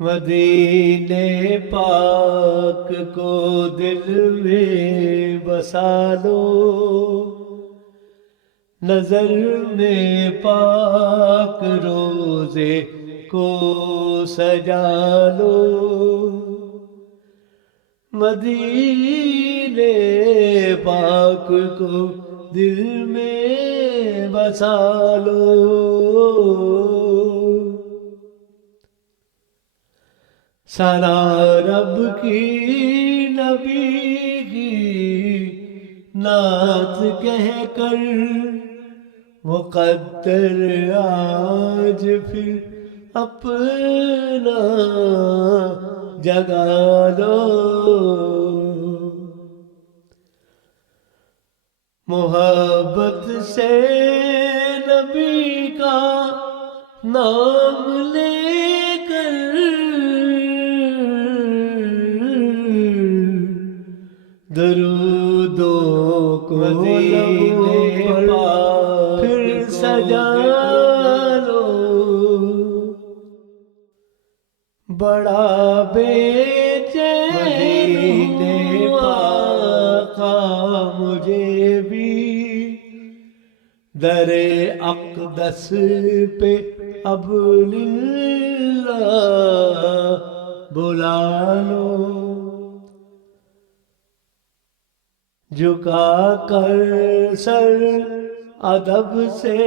مدینے پاک کو دل میں بسا لو، نظر میں پاک روزے کو سجا لو، مدینے پاک کو دل میں بسا لو، ثنا رب کی نبی کی نعت کہہ کر مقدر آج پھر اپنا جگا لو، محبت سے نبی کا نام لے کر درودوں کو مدینے پاک پھر سجا لو، بڑا بے چین ہوا مجھے بھی در اقدس پہ اب للہ بلا لو، جھکا کر سر ادب سے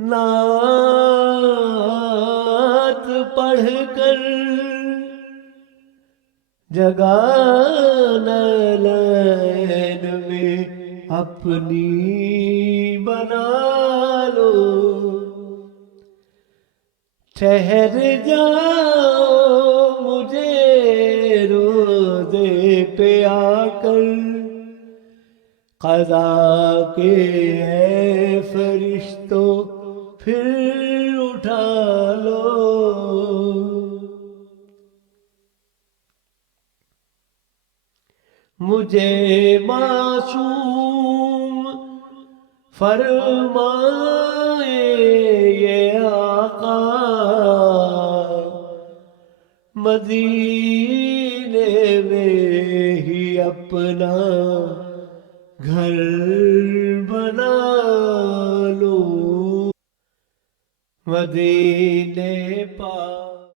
نعت پڑھ کر جگانا لین میں اپنی بنا لو، ٹھہر جاؤ مجھے روزے پہ آ کر، قضا کے اے فرشتوں پھر اٹھا لو، مجھے معصوم فرمائے یہ آقا، مدینے میں ہی اپنا گھر بنا لو، مدینے پاک